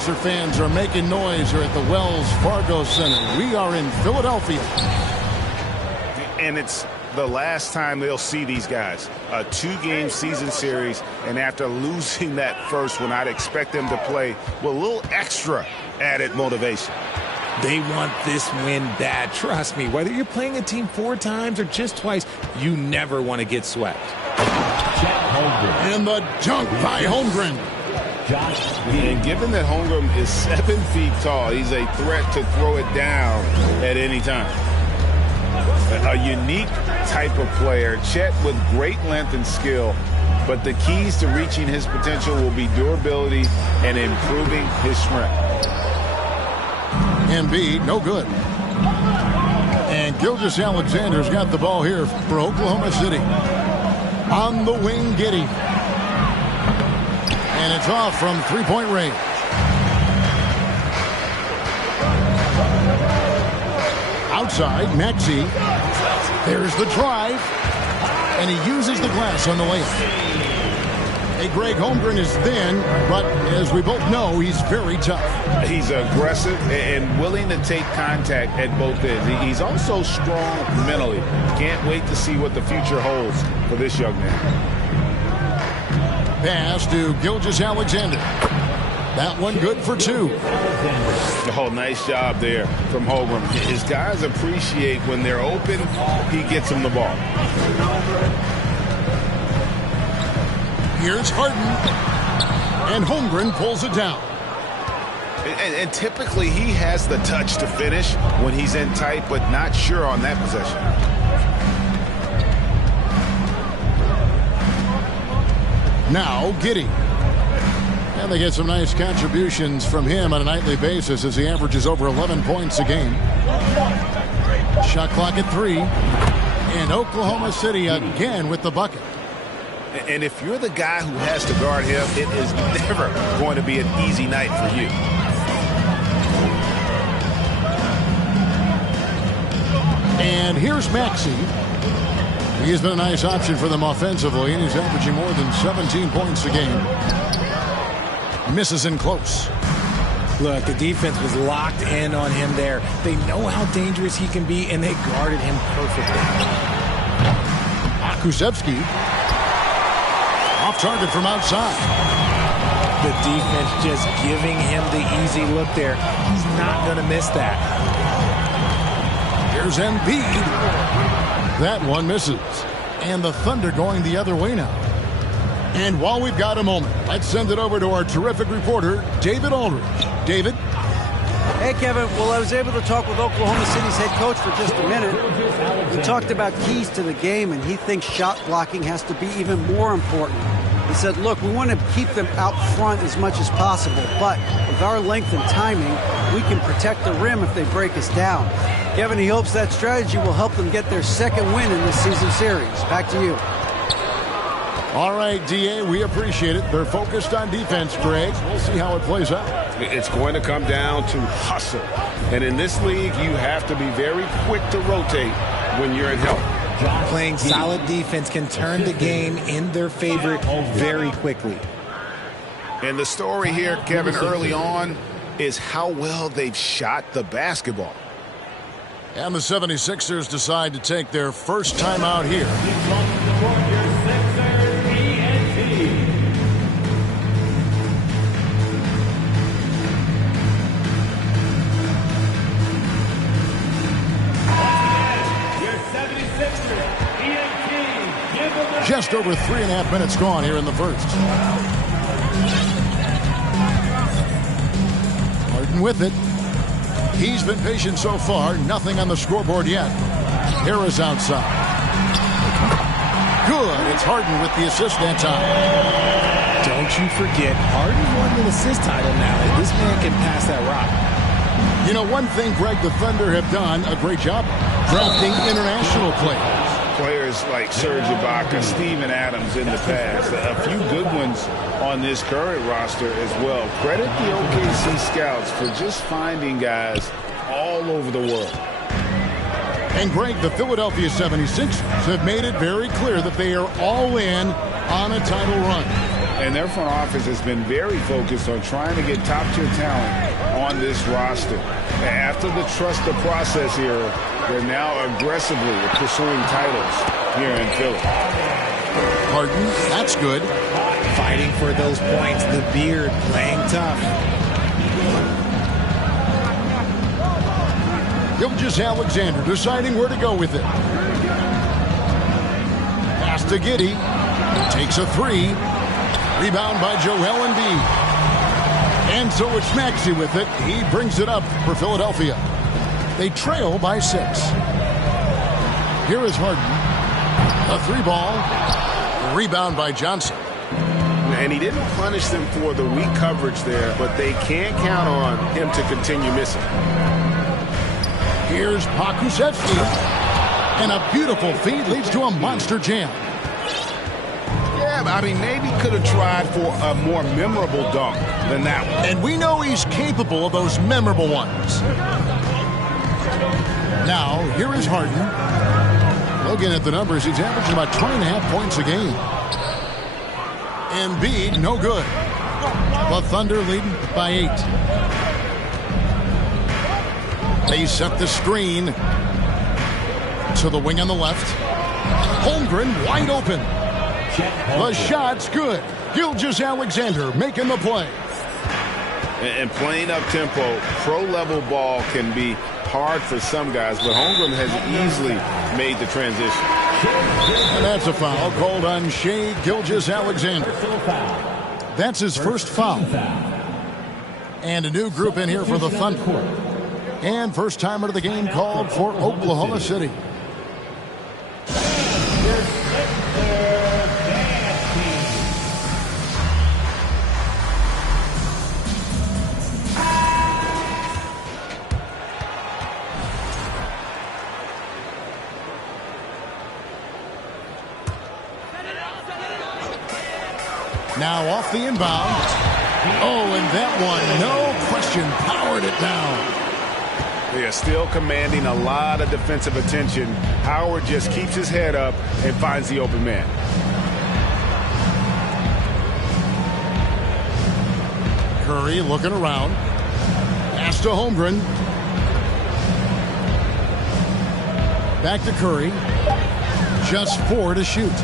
Fans are making noise here at the Wells Fargo Center. We are in Philadelphia. And it's the last time they'll see these guys. A 2-game season series, and after losing that first one, I'd expect them to play with a little extra added motivation. They want this win bad. Trust me, whether you're playing a team 4 times or just twice, you never want to get swept. And the dunk by Holmgren. And given that Holmgren is 7 feet tall, he's a threat to throw it down at any time. A unique type of player, Chet with great length and skill, but the keys to reaching his potential will be durability and improving his strength. Embiid, no good. And Gilgeous-Alexander's got the ball here for Oklahoma City. On the wing, Giddey. And it's off from 3-point range. Outside, Maxey. There's the drive. And he uses the glass on the layup. Hey, Greg, Holmgren is thin, but as we both know, he's very tough. He's aggressive and willing to take contact at both ends. He's also strong mentally. Can't wait to see what the future holds for this young man. Pass to Gilgeous-Alexander. That one good for 2. Oh, nice job there from Holmgren. His guys appreciate when they're open, he gets them the ball. Here's Harden. And Holmgren pulls it down. And typically he has the touch to finish when he's in tight, but not sure on that possession. Now Giddey. And they get some nice contributions from him on a nightly basis as he averages over 11 points a game. Shot clock at 3. And Oklahoma City again with the bucket. And if you're the guy who has to guard him, it is never going to be an easy night for you. And here's Maxey. He has been a nice option for them offensively, and he's averaging more than 17 points a game. Misses in close. Look, the defense was locked in on him there. They know how dangerous he can be, and they guarded him perfectly. Kuszewski. Off target from outside. The defense just giving him the easy look there. He's not going to miss that. Here's Embiid. That one misses. And the Thunder going the other way now. And while we've got a moment, let's send it over to our terrific reporter, David Aldridge. David? Hey, Kevin. Well, I was able to talk with Oklahoma City's head coach for just a minute. We talked about keys to the game, and he thinks shot blocking has to be even more important. He said, look, we want to keep them out front as much as possible, but with our length and timing, we can protect the rim if they break us down. Kevin, he hopes that strategy will help them get their second win in this season series. Back to you. All right, D.A., we appreciate it. They're focused on defense, Greg. We'll see how it plays out. It's going to come down to hustle. And in this league, you have to be very quick to rotate when you're in help. Playing solid defense can turn the game in their favor very quickly. And the story here, Kevin, early on is how well they've shot the basketball. And the 76ers decide to take their first time out here. Just over 3.5 minutes gone here in the first. Harden with it. He's been patient so far. Nothing on the scoreboard yet. Harris outside. Good. It's Harden with the assist that time. Don't you forget, Harden won the assist title now. This man can pass that rock. You know, one thing, Greg, the Thunder have done a great job of drafting international players. Players like Serge Ibaka, Steven Adams in the past. A few good ones on this current roster as well. Credit the OKC scouts for just finding guys all over the world. And Greg, the Philadelphia 76ers have made it very clear that they are all in on a title run. And their front office has been very focused on trying to get top-tier talent on this roster. After the trust the process era, they're now aggressively pursuing titles here in Philly. Harden, that's good. Fighting for those points, the beard playing tough. Gilgeous-Alexander deciding where to go with it. Pass to Giddey. Takes a three. Rebound by Joel Embiid. And so it's Maxey with it. He brings it up for Philadelphia. They trail by 6. Here is Harden. A 3-ball. Rebound by Johnson. And he didn't punish them for the weak coverage there, but they can't count on him to continue missing. Here's Pokusevski. And a beautiful feed leads to a monster jam. Yeah, I mean, maybe could have tried for a more memorable dunk than that one. And we know he's capable of those memorable ones. Now, here is Harden. Looking at the numbers, he's averaging about 20.5 points a game. Embiid, no good. The Thunder leading by 8. They set the screen to the wing on the left. Holmgren wide open. The shot's good. Gilgeous-Alexander making the play. And playing up-tempo, pro-level ball can be hard for some guys, but Holmgren has easily made the transition. And that's a foul called on Shai Gilgeous-Alexander. That's his first foul. And a new group in here for the Thunder. And first time of the game called for Oklahoma City. Now off the inbound. Oh, and that one, no question, powered it down. They are still commanding a lot of defensive attention. Howard just keeps his head up and finds the open man. Curry looking around. Pass to Holmgren. Back to Curry. Just 4 to shoot.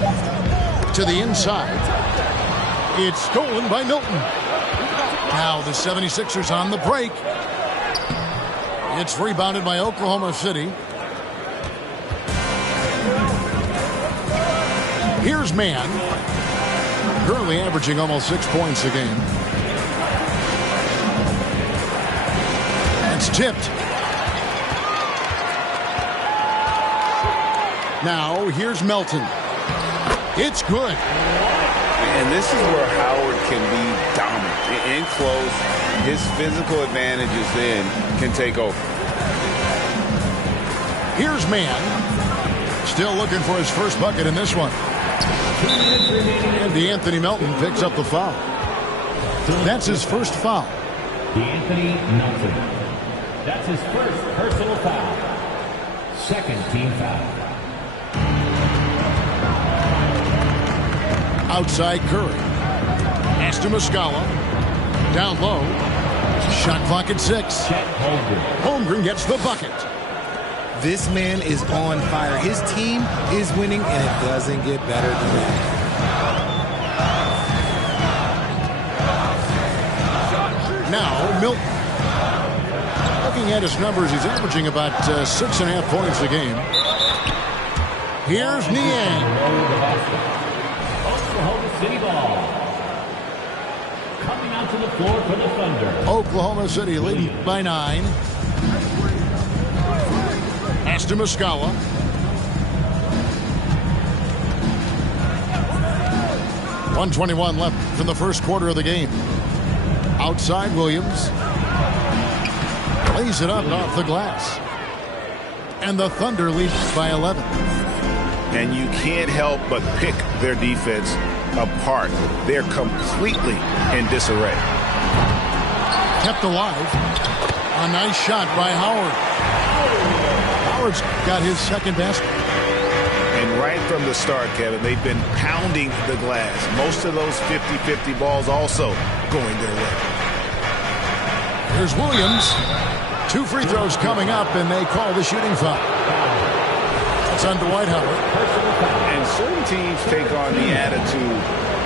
To the inside. It's stolen by Milton. Now the 76ers on the break. It's rebounded by Oklahoma City. Here's Mann. Currently averaging almost 6 points a game. It's tipped. Now here's Melton. It's good. And this is where Howard can be dominant. In close, his physical advantages then can take over. Here's Mann. Still looking for his first bucket in this one. And DeAnthony Melton picks up the foul. That's his first foul. DeAnthony Melton. That's his first personal foul. Second team foul. Outside Curry. Pass to Muscala. Down low. Shot clock at 6. Holmgren gets the bucket. This man is on fire. His team is winning, and it doesn't get better than that. Now, Milton. Looking at his numbers, he's averaging about 6.5 points a game. Here's Niang. Oklahoma City ball. Coming out to the floor for the Thunder. Oklahoma City leading by 9. Pass to Muscala. .121 left in the first quarter of the game. Outside Williams. Lays it up off the glass. And the Thunder lead by 11. And you can't help but pick their defense apart. They're completely in disarray. Kept alive. A nice shot by Howard. Howard's got his second basket. And right from the start, Kevin. They've been pounding the glass. Most of those 50-50 balls also going their way. Here's Williams. 2 free throws coming up, and they call the shooting foul. That's on Dwight Howard. And certain teams take on the attitude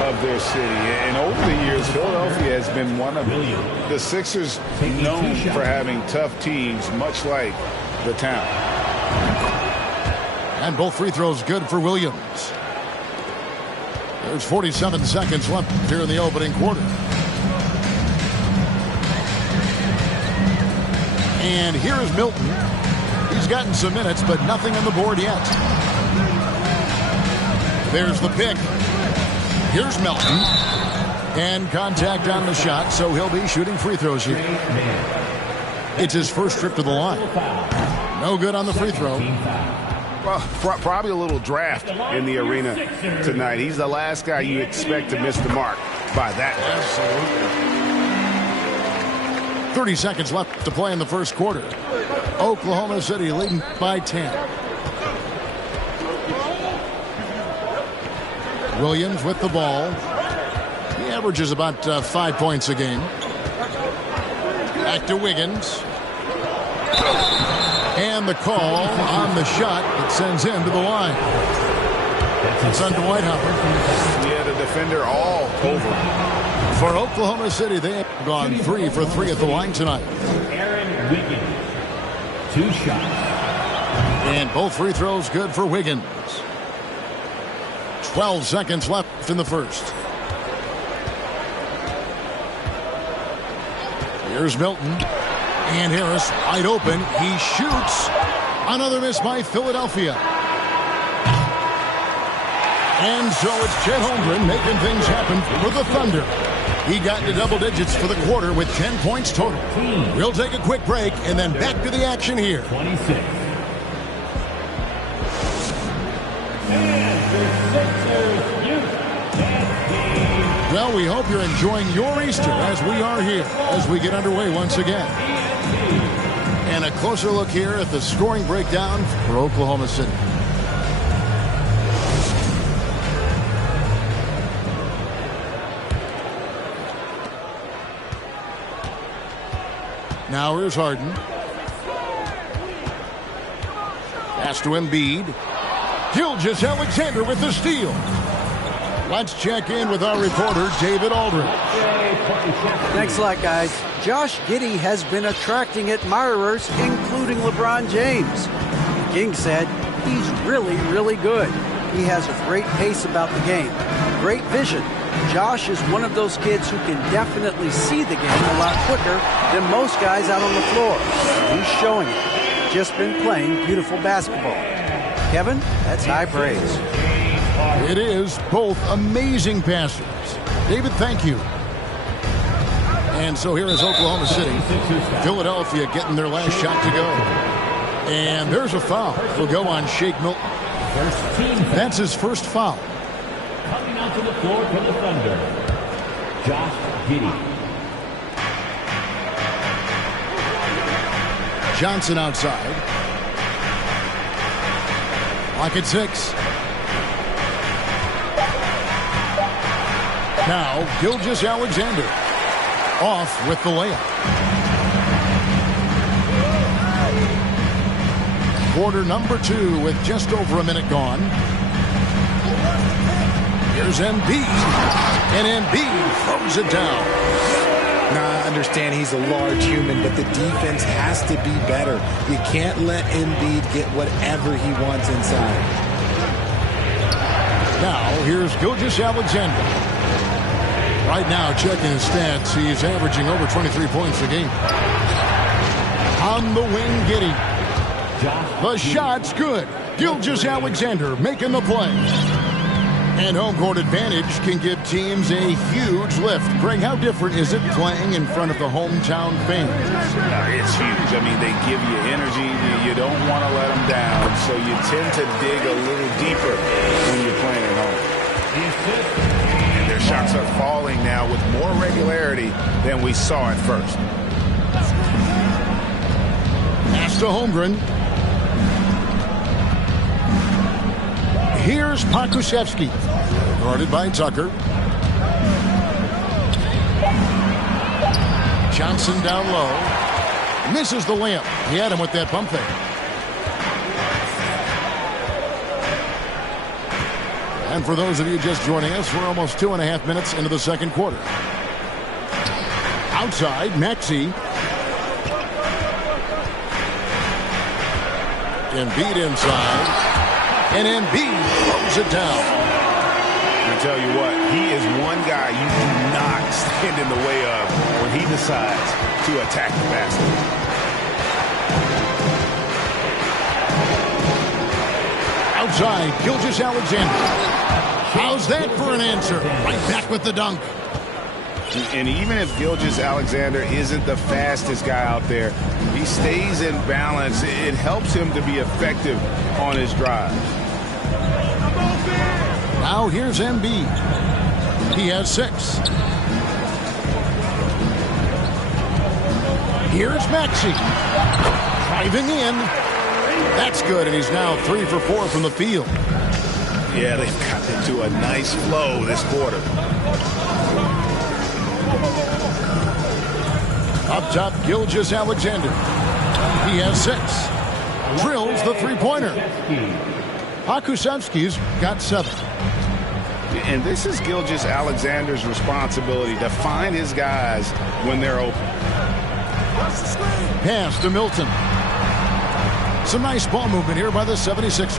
of their city. And over the years, Philadelphia has been one of the Sixers known for having tough teams, much like the town. And both free throws good for Williams. There's 47 seconds left here in the opening quarter. And here is Milton. He's gotten some minutes, but nothing on the board yet. There's the pick. Here's Milton. And contact on the shot, so he'll be shooting free throws here. It's his first trip to the line. No good on the free throw. Well, probably a little draft in the arena tonight. He's the last guy you expect to miss the mark by that much. 30 seconds left to play in the first quarter. Oklahoma City leading by 10. Williams with the ball. He averages about 5 points a game. Back to Wiggins. And the call on the shot that sends him to the line. It's on Dwight Howard. He had a defender all over. For Oklahoma City, they have gone 3 for 3 at the line tonight. Aaron Wiggins. 2 shots. And both free throws good for Wiggins. 12 seconds left in the first. Here's Milton. And Harris wide open. He shoots. Another miss by Philadelphia. And so it's Chet Holmgren making things happen for the Thunder. He got into double digits for the quarter with 10 points total. We'll take a quick break and then back to the action here. 26. And the Sixers youth dance. Well, we hope you're enjoying your Easter as we are here as we get underway once again. And a closer look here at the scoring breakdown for Oklahoma City. Now here's Harden. Pass to Embiid. Gilgeous-Alexander with the steal. Let's check in with our reporter, David Aldridge. Thanks a lot, guys. Josh Giddey has been attracting admirers, including LeBron James. King said he's really, really good. He has a great pace about the game, great vision. Josh is one of those kids who can definitely see the game a lot quicker than most guys out on the floor. He's showing it. Just been playing beautiful basketball. Kevin, that's high praise. It is both amazing passers. David, thank you. And so here is Oklahoma City. Philadelphia getting their last shot to go. And there's a foul. Will go on Shake Milton. That's his first foul. Coming out to the floor for the Thunder, Josh Giddey. Johnson outside. Lock at 6. Now, Gilgeous-Alexander off with the layup. Quarter number 2 with just over a minute gone. Here's Embiid. And Embiid throws it down. Now, I understand he's a large human, but the defense has to be better. You can't let Embiid get whatever he wants inside. Now, here's Gilgeous-Alexander. Right now, checking his stats, he's averaging over 23 points a game. On the wing, Giddey. The shot's good. Gilgeous-Alexander making the play. And home court advantage can give teams a huge lift. Greg, how different is it playing in front of the hometown fans? It's huge. I mean, they give you energy. You don't want to let them down, so you tend to dig a little deeper when you're playing at home. And their shots are falling now with more regularity than we saw at first. Pass to Holmgren. Here's Pokusevski, guarded by Tucker. Johnson down low. Misses the layup. He had him with that bump fake. And for those of you just joining us, we're almost 2.5 minutes into the second quarter. Outside, Maxey. Embiid inside. And Embiid throws it down. I tell you what, he is one guy you do not stand in the way of when he decides to attack the basket. Outside, Gilgeous-Alexander. How's that for an answer? Right back with the dunk. And even if Gilgeous-Alexander isn't the fastest guy out there, he stays in balance. It helps him to be effective on his drive. Now here's Embiid. He has 6. Here's Maxey. Driving in. That's good, and he's now 3 for 4 from the field. Yeah, they've got into a nice flow this quarter. Up top, Gilgeous-Alexander. He has 6. Drills the three-pointer. Pokusevski's got 7. And this is Gilgeous-Alexander's responsibility to find his guys when they're open. Pass to Milton. Some nice ball movement here by the 76ers.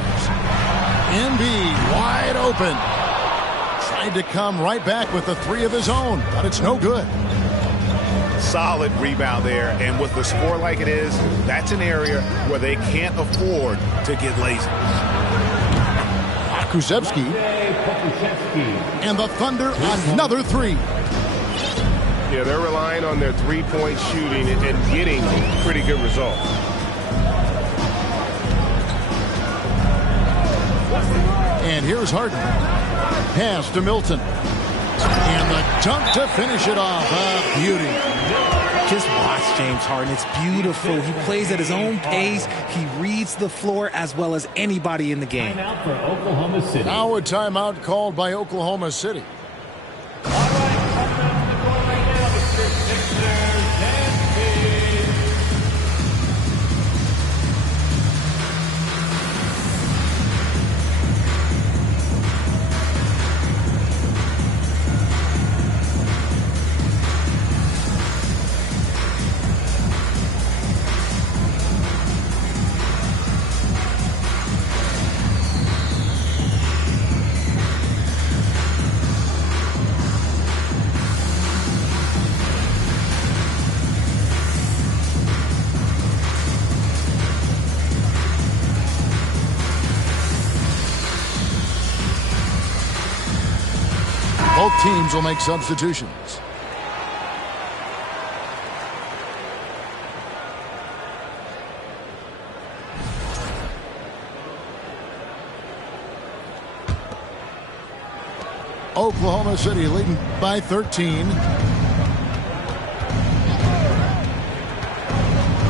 Embiid wide open. Tried to come right back with the 3 of his own, but it's no good. Solid rebound there, and with the score like it is, that's an area where they can't afford to get lazy. Pokusevski. And the Thunder another 3. Yeah, they're relying on their three-point shooting and getting pretty good results. And here's Harden. Pass to Milton. And the dunk to finish it off. A beauty. Just watch James Harden. It's beautiful. He plays at his own pace. He reads the floor as well as anybody in the game. Timeout for Oklahoma City. Now a timeout called by Oklahoma City. All right, coming out on the court right now, Mr. Sixers and Both teams will make substitutions. Oklahoma City leading by 13.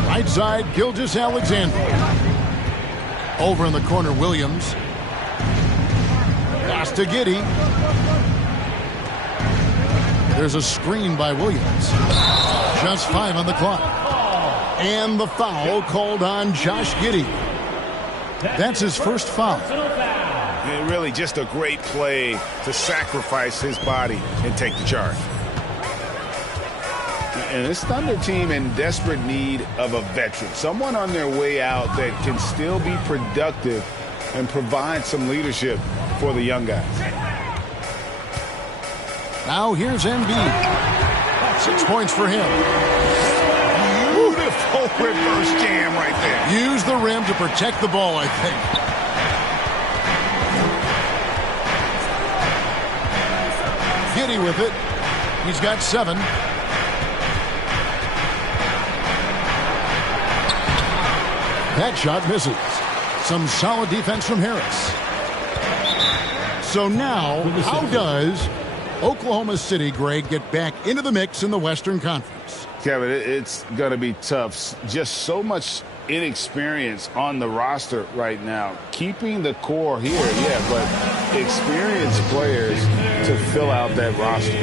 Right side, Gilgeous-Alexander. Over in the corner, Williams. Pass to Giddey. There's a screen by Williams. Just 5 on the clock. And the foul called on Josh Giddey. That's his first foul. And really just a great play to sacrifice his body and take the charge. And this Thunder team in desperate need of a veteran. Someone on their way out that can still be productive and provide some leadership for the young guys. Now here's Embiid. 6 points for him. Beautiful reverse jam right there. Use the rim to protect the ball, I think. Giddey with it. He's got 7. That shot misses. Some solid defense from Harris. So now, how does Oklahoma City, Greg, get back into the mix in the Western Conference? Kevin, it's going to be tough. Just so much inexperience on the roster right now. Keeping the core here, yeah, but experienced players to fill out that roster.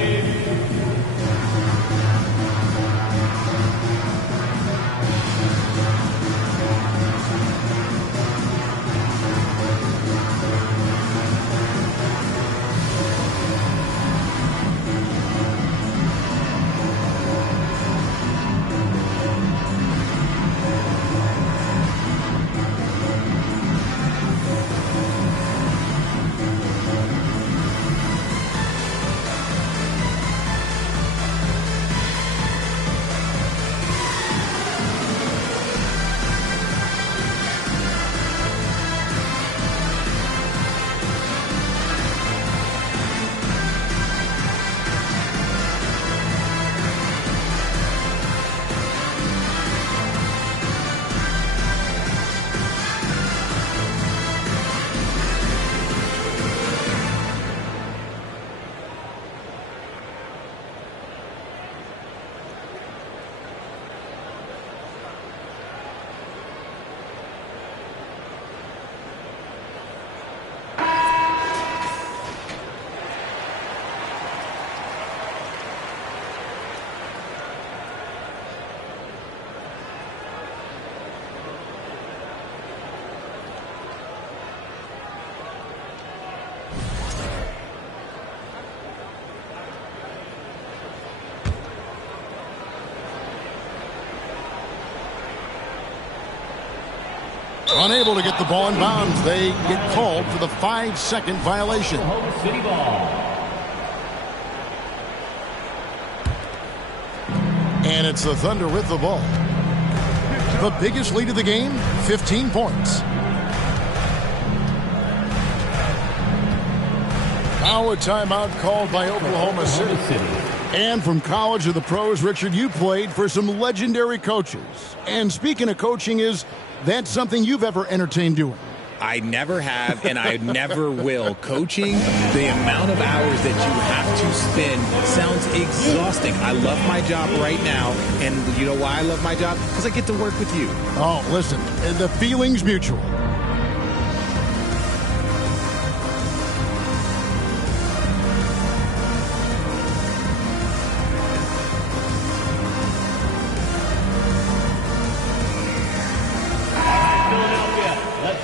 Unable to get the ball in bounds. They get called for the 5-second violation. Oklahoma City ball. And it's the Thunder with the ball. The biggest lead of the game, 15 points. Now a timeout called by Oklahoma City. And from college to the pros, Richard, you played for some legendary coaches. And speaking of coaching, is that something you've ever entertained doing? I never have, and I never will. Coaching, the amount of hours that you have to spend sounds exhausting. I love my job right now, and you know why I love my job? Because I get to work with you. Oh, listen, the feeling's mutual.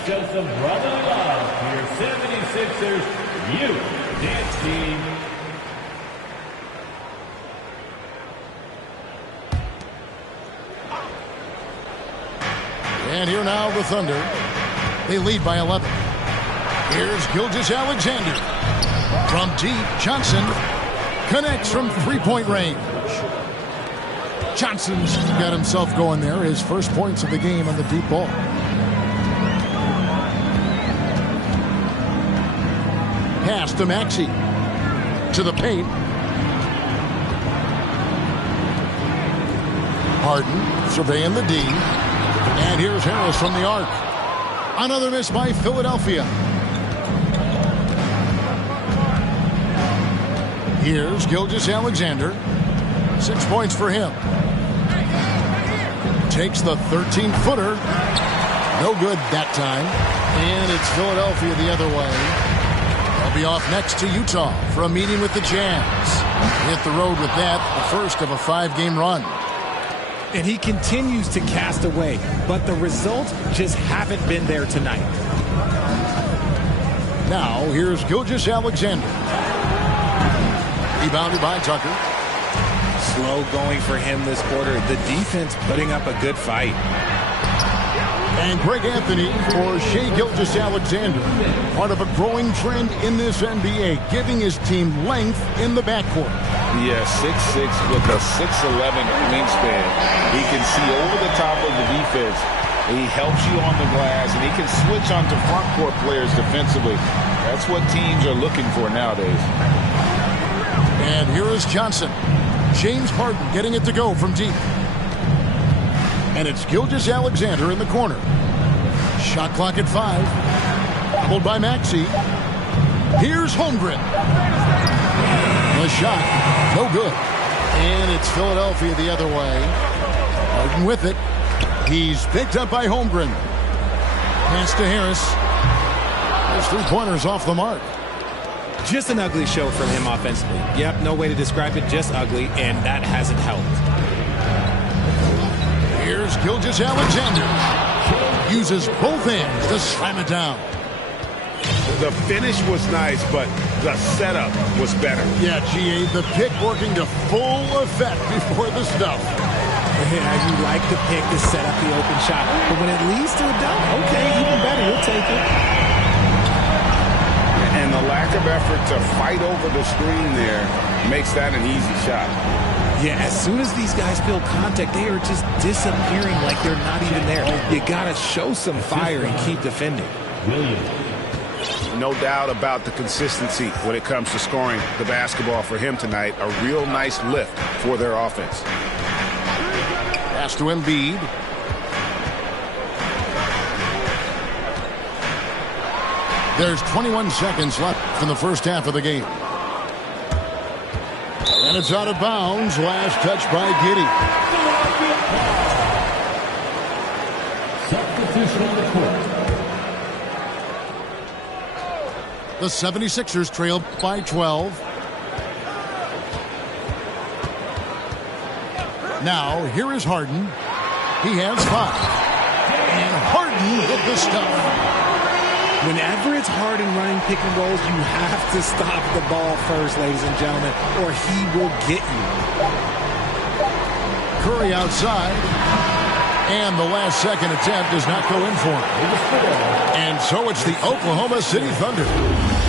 Show some brotherly love to your 76ers youth dance team. And here now the Thunder. They lead by 11. Here's Gilgeous-Alexander. From deep, Johnson connects from three-point range. Johnson's got himself going there. His first points of the game on the deep ball. Pass to Maxey. To the paint. Harden surveying the D. And here's Harris from the arc. Another miss by Philadelphia. Here's Gilgeous-Alexander. 6 points for him. Takes the 13-footer. No good that time. And it's Philadelphia the other way. They'll be off next to Utah for a meeting with the Jazz. Hit the road with that, the first of a 5-game run. And he continues to cast away, but the results just haven't been there tonight. Now, here's Gilgeous-Alexander. Rebounded by Tucker. Slow going for him this quarter. The defense putting up a good fight. And Greg Anthony for Shai Gilgeous-Alexander. Part of a growing trend in this NBA, giving his team length in the backcourt. Yeah, 6'6" with a 6'11" wingspan. He can see over the top of the defense. He helps you on the glass, and he can switch onto front court players defensively. That's what teams are looking for nowadays. And here is Johnson. James Harden getting it to go from deep. And it's Gilgeous-Alexander in the corner. Shot clock at 5. Doubled by Maxey. Here's Holmgren. The shot, no good. And it's Philadelphia the other way. Harden with it. He's picked up by Holmgren. Pass to Harris. There's 3-pointers off the mark. Just an ugly show from him offensively. Yep, no way to describe it, just ugly, and that hasn't helped. Here's Gilgeous-Alexander. Uses both hands to slam it down. The finish was nice, but the setup was better. Yeah, GA, the pick working to full effect before the stuff. Yeah, you like the pick to set up the open shot, but when it leads to a dunk, okay, even better, you'll take it. And the lack of effort to fight over the screen there makes that an easy shot. Yeah, as soon as these guys feel contact, they are just disappearing like they're not even there. You got to show some fire and keep defending. Williams. No doubt about the consistency when it comes to scoring the basketball for him tonight. A real nice lift for their offense. Pass to Embiid. There's 21 seconds left in the first half of the game. And it's out of bounds. Last touch by Giddey. Substitution on the court. The 76ers trail by 12. Now, here is Harden. He has 5. And Harden hit the stuff. Whenever it's Harden running pick and rolls, you have to stop the ball first, ladies and gentlemen, or he will get you. Curry outside. And the last second attempt does not go in for him. And so it's the Oklahoma City Thunder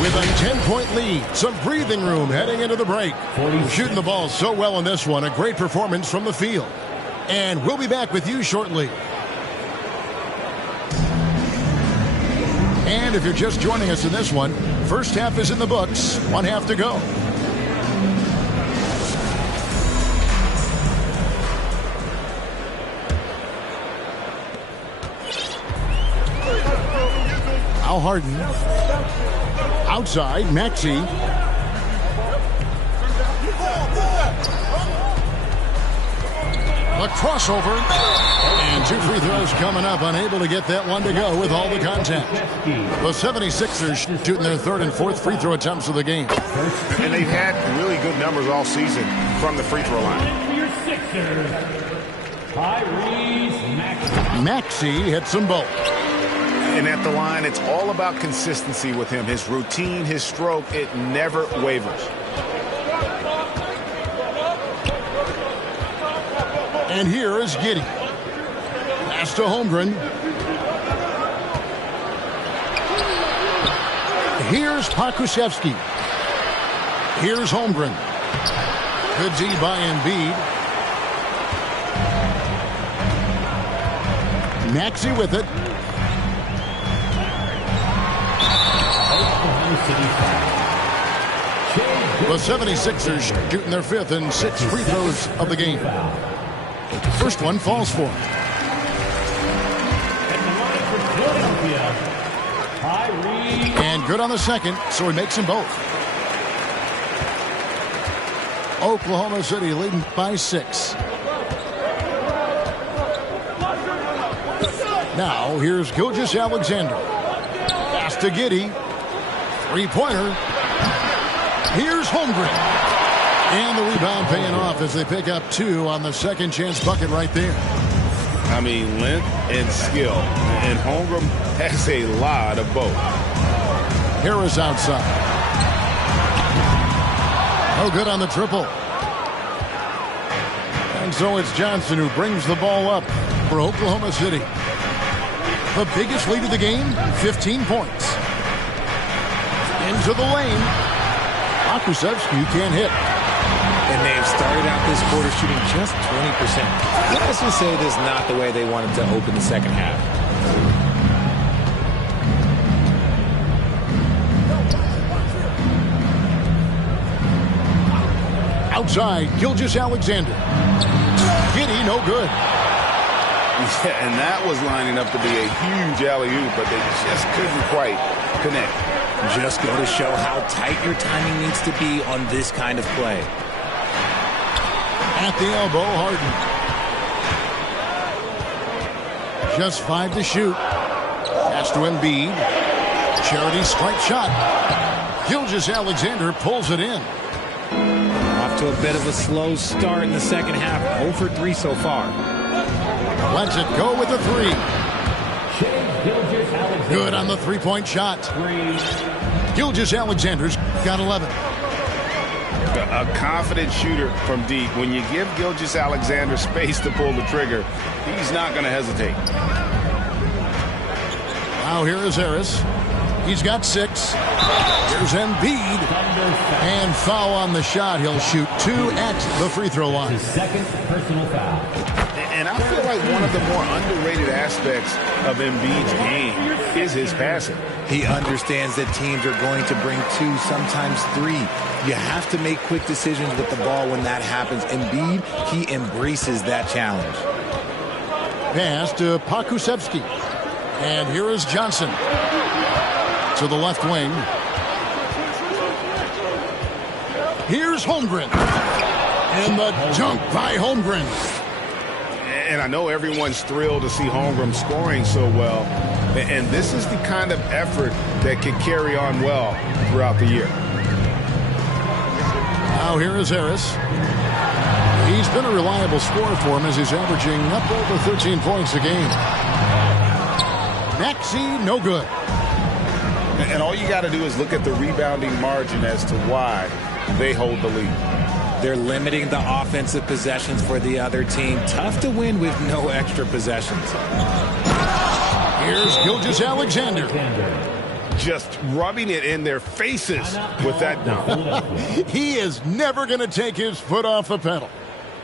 with a 10-point lead. Some breathing room heading into the break. Shooting the ball so well in this one. A great performance from the field. And we'll be back with you shortly. And if you're just joining us in this one, first half is in the books. 1 half to go. Al Harden. Outside, Maxey. The crossover. And 2 free throws coming up. Unable to get that one to go with all the contact. The 76ers shooting their 3rd and 4th free throw attempts of the game. And they've had really good numbers all season from the free throw line. For your Sixers, Tyrese Maxey. Maxey hits them both. And at the line, it's all about consistency with him. His routine, his stroke, it never wavers. And here is Giddey. Pass to Holmgren. Here's Pokusevski. Here's Holmgren. Good D by Embiid. Maxey with it. The 76ers shooting their 5th and 6th free throws of the game. First one falls for him. And good on the second, so he makes them both. Oklahoma City leading by 6. Now, here's Gilgeous-Alexander. Pass to Giddey. 3-pointer. Here's Holmgren. And the rebound paying off as they pick up 2 on the second chance bucket right there. I mean, length and skill. And Holmgren has a lot of both. Harris outside. No good on the triple. And so it's Johnson who brings the ball up for Oklahoma City. The biggest lead of the game, 15 points. Into the lane. Pokusevski can't hit. And they've started out this quarter shooting just 20%. Let's just say this is not the way they wanted to open the second half. Outside, Gilgeous-Alexander. Giddey, no good. Yeah, and that was lining up to be a huge alley-oop, but they just couldn't quite connect. Just go to show how tight your timing needs to be on this kind of play. At the elbow, Harden. Just 5 to shoot. Pass to Embiid. Charity stripe shot. Gilgeous-Alexander pulls it in. Off to a bit of a slow start in the second half. 0 for 3 so far. Lets it go with the 3. Good on the three-point shot. Gilgeous-Alexander's got 11. A confident shooter from deep. When you give Gilgeous-Alexander space to pull the trigger, he's not going to hesitate. Now here is Harris. He's got 6. Here's Embiid. And foul on the shot. He'll shoot 2 at the free throw line. His second personal foul. And I feel like one of the more underrated aspects of Embiid's game is his passing. He understands that teams are going to bring 2, sometimes 3. You have to make quick decisions with the ball when that happens. Embiid, he embraces that challenge. Pass to Pokusevski. And here is Johnson. To the left wing. Here's Holmgren. And the dunk by Holmgren. And I know everyone's thrilled to see Holmgren scoring so well. And this is the kind of effort that can carry on well throughout the year. Now here is Harris. He's been a reliable scorer for him as he's averaging up over 13 points a game. Maxey, no good. And all you got to do is look at the rebounding margin as to why they hold the lead. They're limiting the offensive possessions for the other team. Tough to win with no extra possessions. Here's Gilgeous-Alexander. Just rubbing it in their faces with that dunk. He is never going to take his foot off the pedal.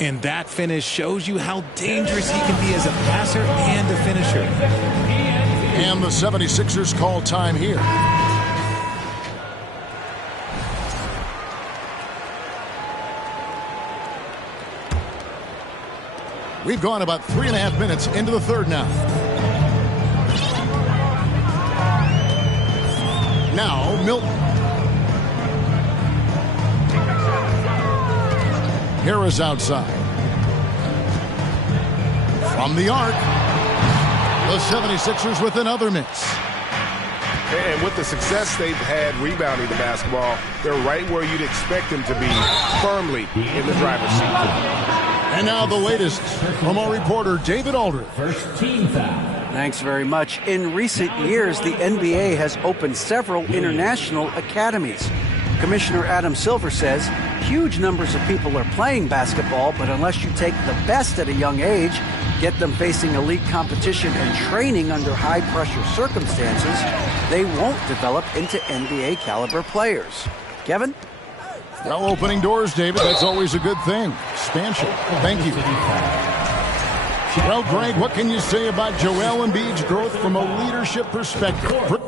And that finish shows you how dangerous he can be as a passer and a finisher. And the 76ers call time here. We've gone about 3.5 minutes into the third now. Now, Milton. Harris outside. From the arc. The 76ers with another miss. And with the success they've had rebounding the basketball, they're right where you'd expect them to be, firmly in the driver's seat. And now the latest from our reporter, David Aldridge. First team foul. Thanks very much. In recent years, the NBA has opened several international academies. Commissioner Adam Silver says huge numbers of people are playing basketball, but unless you take the best at a young age, get them facing elite competition and training under high-pressure circumstances, they won't develop into NBA-caliber players. Kevin? Well, opening doors, David, that's always a good thing. Expansion. Thank you. Well, Greg, what can you say about Joel Embiid's growth from a leadership perspective?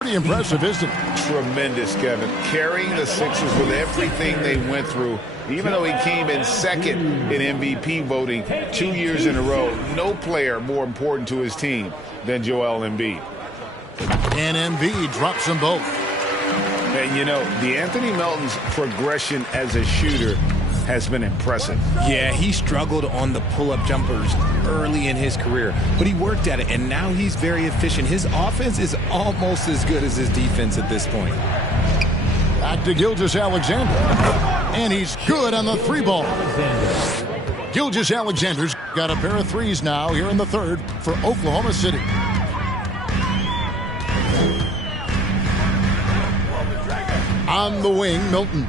Pretty impressive, isn't it? Tremendous, Kevin. Carrying the Sixers with everything they went through, even though he came in second in MVP voting 2 years in a row. No player more important to his team than Joel Embiid. And Embiid drops them both. And, you know, DeAnthony Melton's progression as a shooter has been impressive. Yeah, he struggled on the pull-up jumpers early in his career, but he worked at it, and now he's very efficient. His offense is almost as good as his defense at this point. Back to Gilgeous-Alexander. And he's good on the three ball. Gilgeous-Alexander's got a pair of threes now here in the third for Oklahoma City. On the wing, Milton.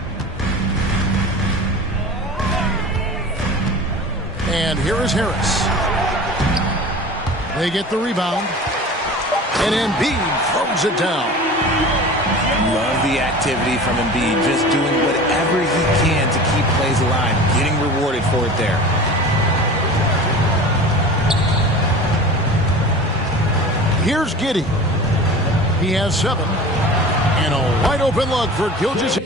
And here is Harris. They get the rebound. And Embiid throws it down. Love the activity from Embiid, just doing whatever he can to keep plays alive, getting rewarded for it there. Here's Giddey. He has 7. And a wide open look for Gilgeous.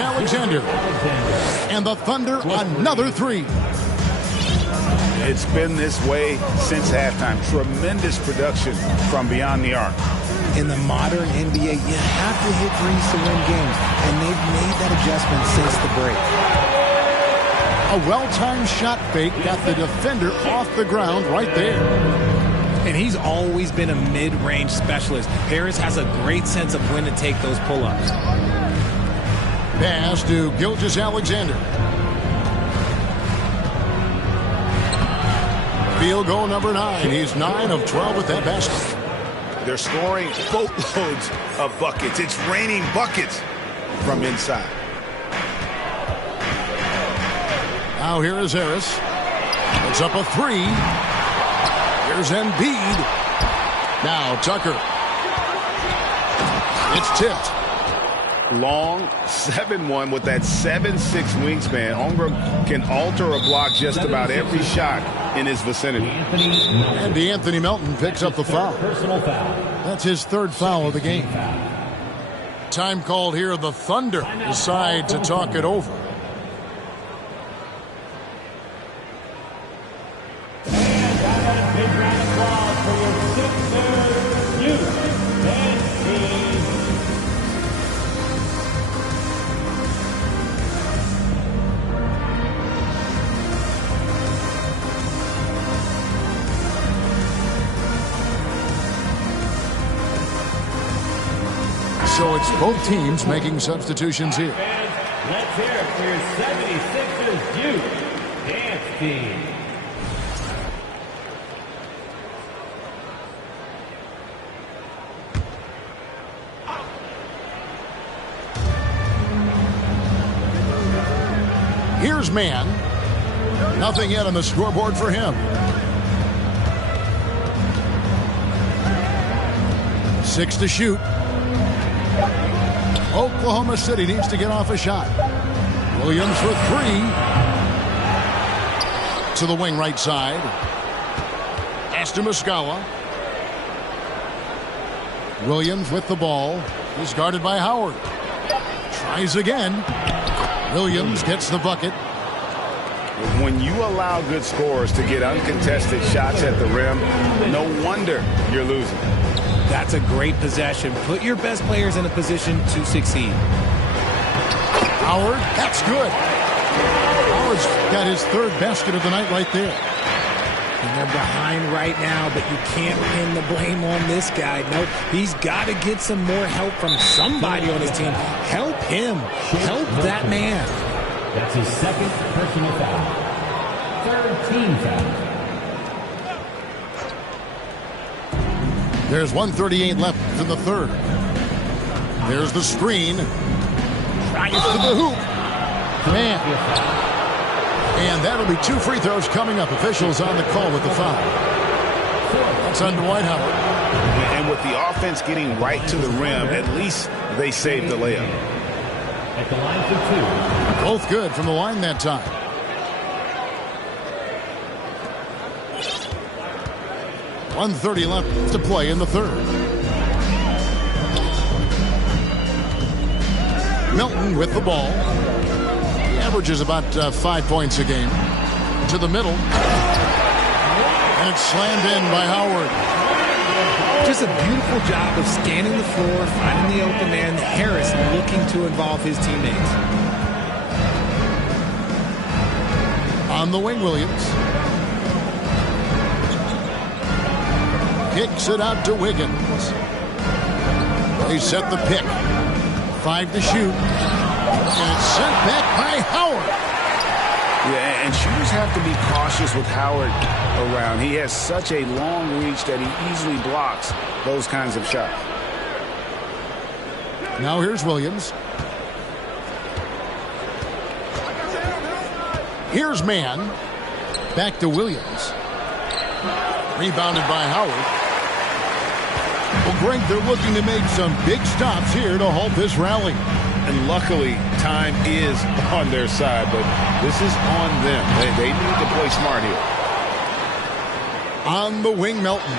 Alexander. And the Thunder another 3. It's been this way since halftime. Tremendous production from beyond the arc. In the modern NBA, you have to hit threes to win games, and they've made that adjustment since the break. A well-timed shot fake got the defender off the ground right there. And he's always been a mid-range specialist. Harris has a great sense of when to take those pull-ups. Pass to Gilgeous-Alexander. Field goal number 9. He's 9 of 12 with that basket. They're scoring boatloads of buckets. It's raining buckets from inside. Now here is Harris. It's up a 3. Here's Embiid. Now Tucker. It's tipped. Long 7-1 with that 7'6" wingspan. Holmgren can alter a block just about every shot in his vicinity. And DeAnthony Melton picks up the foul. That's his 3rd foul of the game. Time called here. The Thunder decide to talk it over. So it's both teams making substitutions here. Let's hear it for your 76ers youth dance team. Here's Mann. Nothing yet on the scoreboard for him. 6 to shoot. Oklahoma City needs to get off a shot. Williams with 3. To the wing right side. Astor Muskawa. Williams with the ball. He's guarded by Howard. Tries again. Williams gets the bucket. When you allow good scorers to get uncontested shots at the rim, no wonder you're losing. That's a great possession. Put your best players in a position to succeed. Howard, that's good. Howard's got his 3rd basket of the night right there. And they're behind right now, but you can't pin the blame on this guy. Nope, he's got to get some more help from somebody on his team. Help him. Help that man. That's his 2nd personal foul. 3rd team foul. There's 1:38 left in the 3rd. There's the screen. Tries to the hoop. Man. And that'll be 2 free throws coming up. Officials on the call with the foul. That's on Dwight Howard. And with the offense getting right to the rim, at least they saved the layup. At the line for 2. Both good from the line that time. .130 left to play in the third. Milton with the ball. He averages about 5 points a game. To the middle. And it's slammed in by Howard. Just a beautiful job of scanning the floor, finding the open man. Harris looking to involve his teammates. On the wing, Williams. Kicks it out to Wiggins. They set the pick. 5 to shoot. And it's sent back by Howard. Yeah, and shooters have to be cautious with Howard around. He has such a long reach that he easily blocks those kinds of shots. Now here's Williams. Here's Mann. Back to Williams. Rebounded by Howard. Well, Greg, they're looking to make some big stops here to halt this rally. And luckily, time is on their side, but this is on them. They need to play smart here. On the wing, Melton.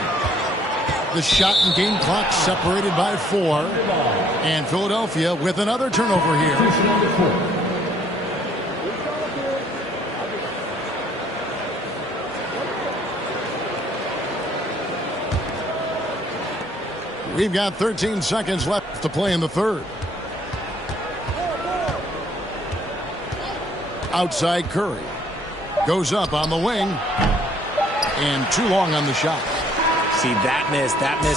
The shot and game clock separated by 4. And Philadelphia with another turnover here. We've got 13 seconds left to play in the third. Outside Curry. Goes up on the wing. And too long on the shot. See, that miss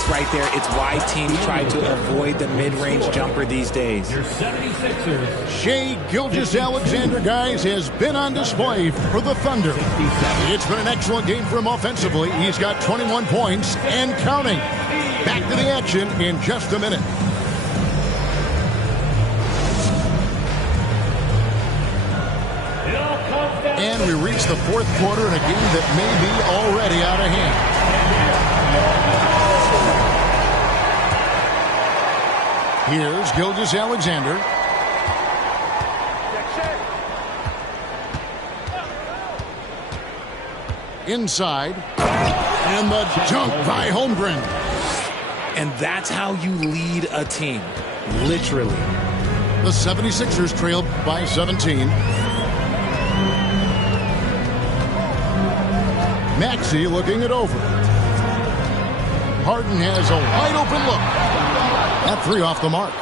right there. It's why teams try to avoid the mid-range jumper these days. Your 76ers. Shai Gilgeous-Alexander, guys, has been on display for the Thunder. It's been an excellent game for him offensively. He's got 21 points and counting. Back to the action in just a minute. And we reach the fourth quarter in a game that may be already out of hand. Here's Gilgeous-Alexander. Inside. And the dunk by Holmgren. And that's how you lead a team. Literally. The 76ers trailed by 17. Maxey looking it over. Harden has a wide open look. That 3 off the mark.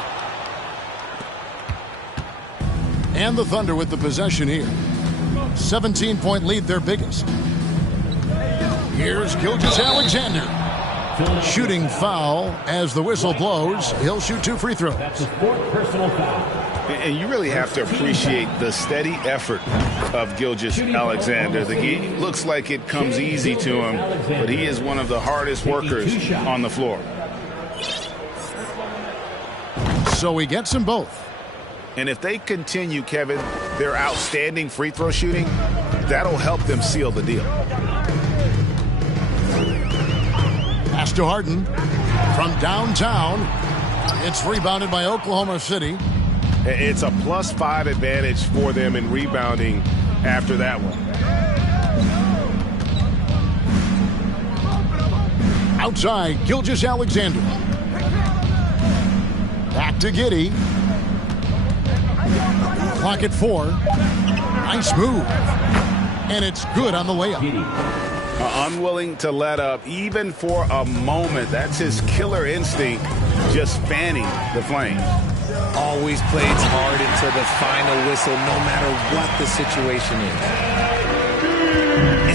And the Thunder with the possession here. 17-point lead, their biggest. Here's Gilgeous-Alexander. Shooting foul as the whistle blows. He'll shoot 2 free throws. That's his 4th personal foul. And you really have to appreciate the steady effort of Gilgeous-Alexander. The game looks like it comes easy to him, but he is one of the hardest workers on the floor. So he gets them both. And if they continue, Kevin, their outstanding free throw shooting, that'll help them seal the deal. Pass to Harden from downtown. It's rebounded by Oklahoma City. It's a +5 advantage for them in rebounding after that one. Outside, Gilgeous-Alexander. Back to Giddey. Clock at 4. Nice move. And it's good on the layup. Unwilling to let up even for a moment. That's his killer instinct, just fanning the flames. Always plays hard until the final whistle, no matter what the situation is.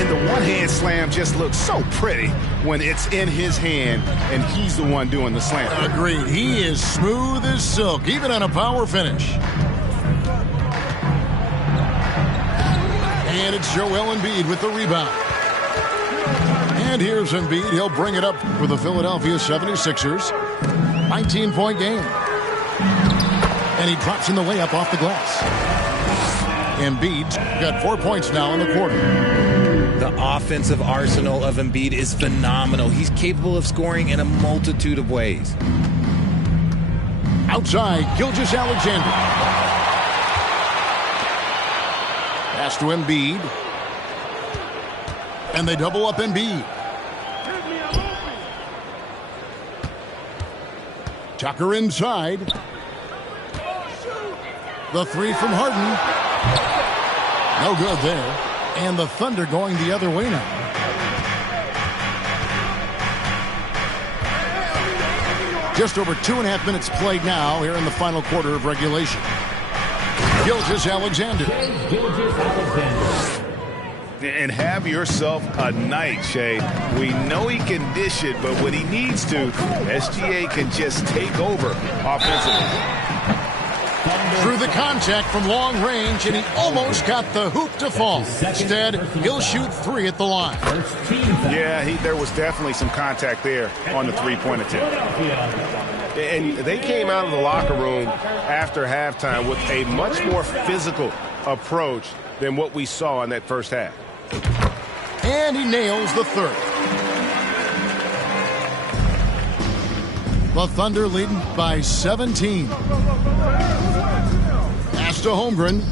And the one-hand slam just looks so pretty when it's in his hand and he's the one doing the slam. Agreed. He is smooth as silk, even on a power finish. And it's Joel Embiid with the rebound. And here's Embiid. He'll bring it up for the Philadelphia 76ers. 19-point game. And he drops in the layup off the glass. Embiid's got 4 points now in the quarter. The offensive arsenal of Embiid is phenomenal. He's capable of scoring in a multitude of ways. Outside, Gilgeous-Alexander. Pass to Embiid. And they double up Embiid. Tucker inside. The three from Harden. No good there. And the Thunder going the other way now. Just over 2.5 minutes played now here in the final quarter of regulation. Gilgeous-Alexander. And have yourself a night, Shea. We know he can dish it, but when he needs to, SGA can just take over offensively. Through the contact from long range, and he almost got the hoop to fall. Instead, he'll shoot three at the line. Yeah, there was definitely some contact there on the three-point attempt. And they came out of the locker room after halftime with a much more physical approach than what we saw in that first half. And he nails the third. The Thunder leading by 17. Pass to Holmgren.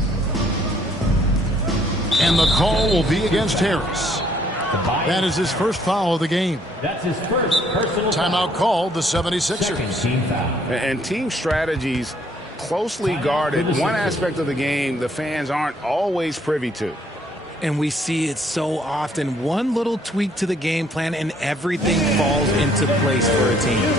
And the call will be against Harris. That is his first foul of the game. That's his first personal timeout called the 76ers. And team strategies closely guarded. One aspect of the game the fans aren't always privy to. And we see it so often. One little tweak to the game plan and everything falls into place for a team.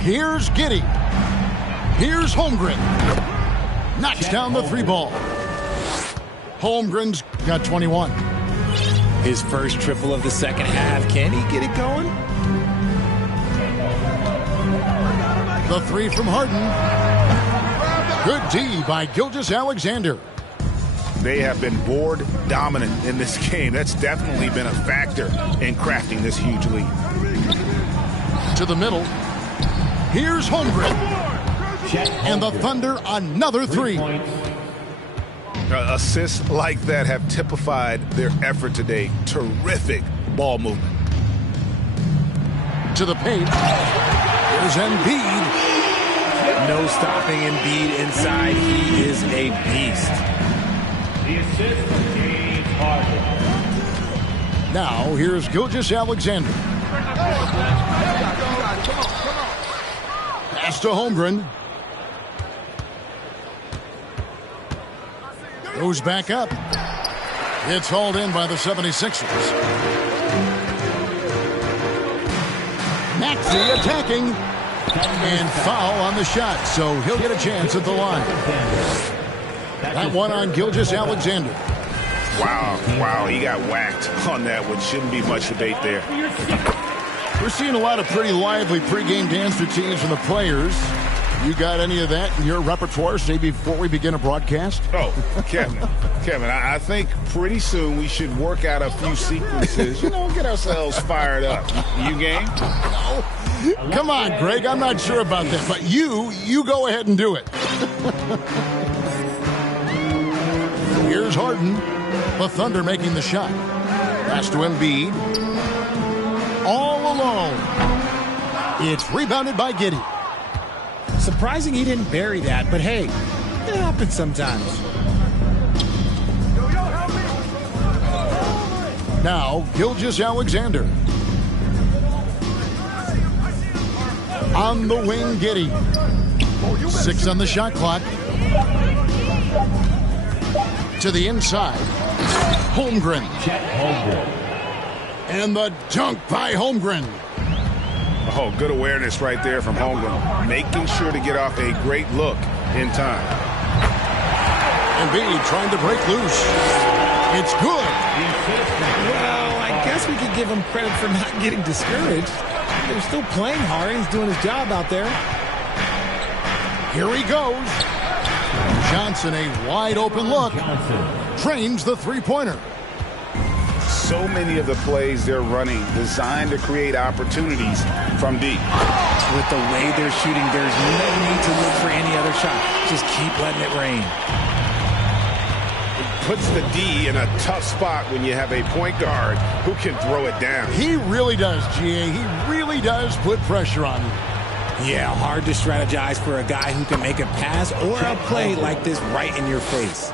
Here's Giddey. Here's Holmgren. Knocks down the three ball. Holmgren's got 21. His first triple of the second half. Can he get it going? The three from Harden. Good D by Gilgeous-Alexander. They have been board dominant in this game. That's definitely been a factor in crafting this huge lead. To the middle. Here's Holmgren. And the Thunder another three. Assists like that have typified their effort today. Terrific ball movement. To the paint. Here's Embiid. No stopping Embiid inside. He is a beast. The assist from James Harden. Now here's Gilgeous-Alexander. Pass to Holmgren. Goes back up. It's hauled in by the 76ers. Maxey attacking. And foul on the shot, so he'll get a chance at the line. That one on Gilgeous-Alexander. Wow, he got whacked on that one. Shouldn't be much debate there. We're seeing a lot of pretty lively pregame dance routines from the players. You got any of that in your repertoire, say, before we begin a broadcast? Oh, Kevin, I think pretty soon we should work out a few sequences, get ourselves fired up. You game? No. Come on, Greg, I'm not sure about that, but you go ahead and do it. Here's Harden. The Thunder making the shot. Pass to Embiid. All alone. It's rebounded by Giddey. Surprising he didn't bury that, but hey, it happens sometimes. Now, Gilgeous-Alexander. On the wing, Giddey. 6 on the shot clock. To the inside. Holmgren. And the dunk by Holmgren. Oh, good awareness right there from Holmgren. Making sure to get off a great look in time. Embiid trying to break loose. It's good. Well, I guess we could give him credit for not getting discouraged. They're still playing hard. He's doing his job out there. Here he goes. Johnson, a wide open look. Trains the three-pointer. So many of the plays they're running designed to create opportunities from deep. With the way they're shooting, there's no need to look for any other shot. Just keep letting it rain. It puts the D in a tough spot when you have a point guard who can throw it down. He really does, GA. He really does put pressure on you. Yeah, hard to strategize for a guy who can make a pass or a play like this right in your face.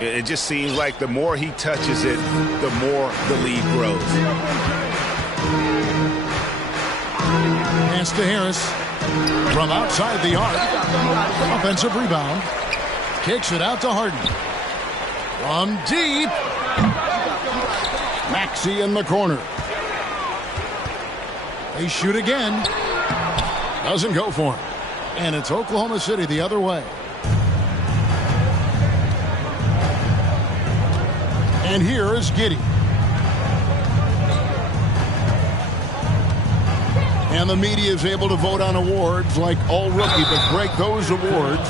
It just seems like the more he touches it, the more the lead grows. Pass to Harris. From outside the arc. Offensive rebound. Kicks it out to Harden. From deep. Maxey in the corner. They shoot again. Doesn't go for him. And it's Oklahoma City the other way. And here is Giddey. And the media is able to vote on awards like all rookie, but break those awards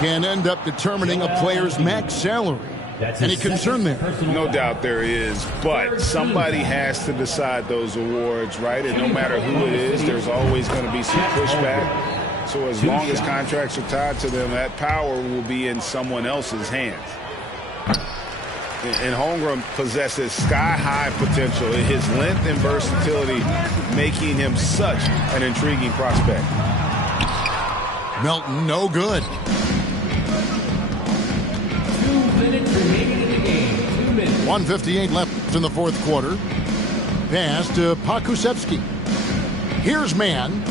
can end up determining a player's max salary. Any concern there? No doubt there is, but somebody has to decide those awards, right? And no matter who it is, there's always going to be some pushback. So as long as contracts are tied to them, that power will be in someone else's hands. And Holmgren possesses sky-high potential. His length and versatility making him such an intriguing prospect. Melton, no good. 2 minutes remaining in the game. 2 minutes. 1:58 left in the fourth quarter. Pass to Pokusevski. Here's man.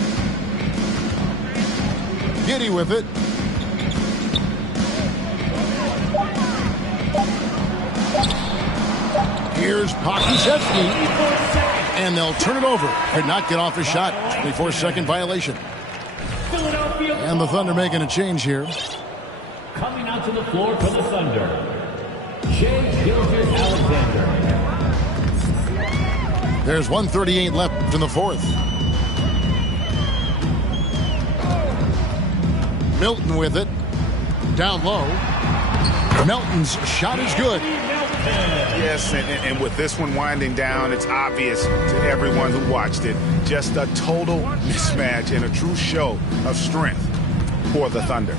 Giddey with it. Here's Pokusevski. And they'll turn it over. Could not get off his shot. 24-second violation. And the Thunder making a change here. Coming out to the floor for the Thunder, Gilgeous-Alexander. There's 1:38 left in the fourth. Milton with it. Down low. Melton's shot is good. Yes, and with this one winding down, it's obvious to everyone who watched it. Just a total mismatch and a true show of strength for the Thunder.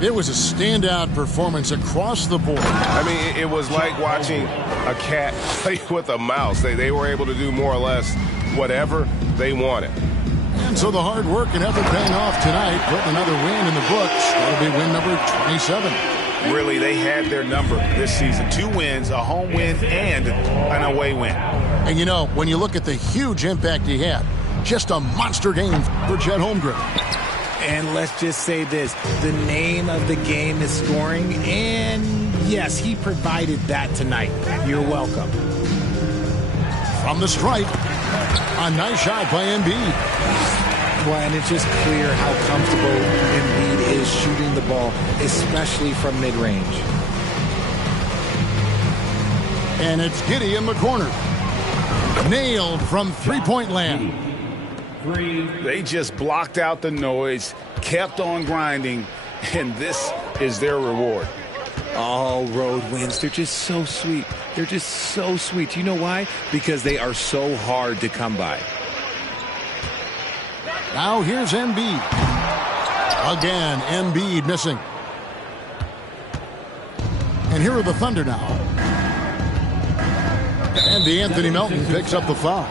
It was a standout performance across the board. I mean, it was like watching a cat play with a mouse. They were able to do more or less whatever they wanted. And so the hard work and effort paying off tonight, putting another win in the books. That'll be win number 27. Really, they had their number this season. 2 wins, a home win, and an away win. And you know, when you look at the huge impact he had, just a monster game for Chet Holmgren. And let's just say this, the name of the game is scoring, and yes, he provided that tonight. You're welcome. From the stripe, a nice shot by Embiid. Well, and it's just clear how comfortable Embiid is shooting the ball, especially from mid-range. And it's Giddey in the corner. Nailed from three-point land. They just blocked out the noise, kept on grinding, and this is their reward. All road wins, they're just so sweet. They're just so sweet. You know why? Because they are so hard to come by. Now here's Embiid. Again, Embiid missing. And here are the Thunder now. And Anthony Melton picks up the foul.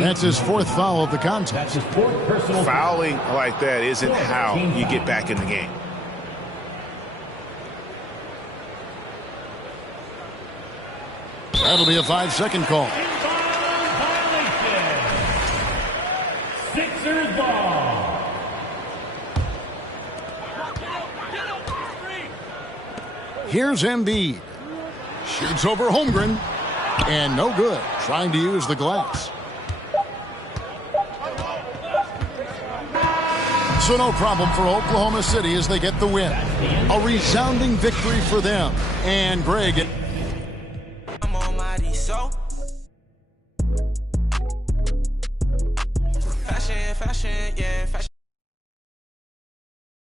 That's his 4th foul of the contest. Fouling like that isn't how you get back in the game. That'll be a 5-second call. Sixers ball. Here's Embiid. Shoots over Holmgren. And no good. Trying to use the glass. So no problem for Oklahoma City as they get the win. A resounding victory for them. And Greg. I'm almighty, so fashion, yeah, fashion.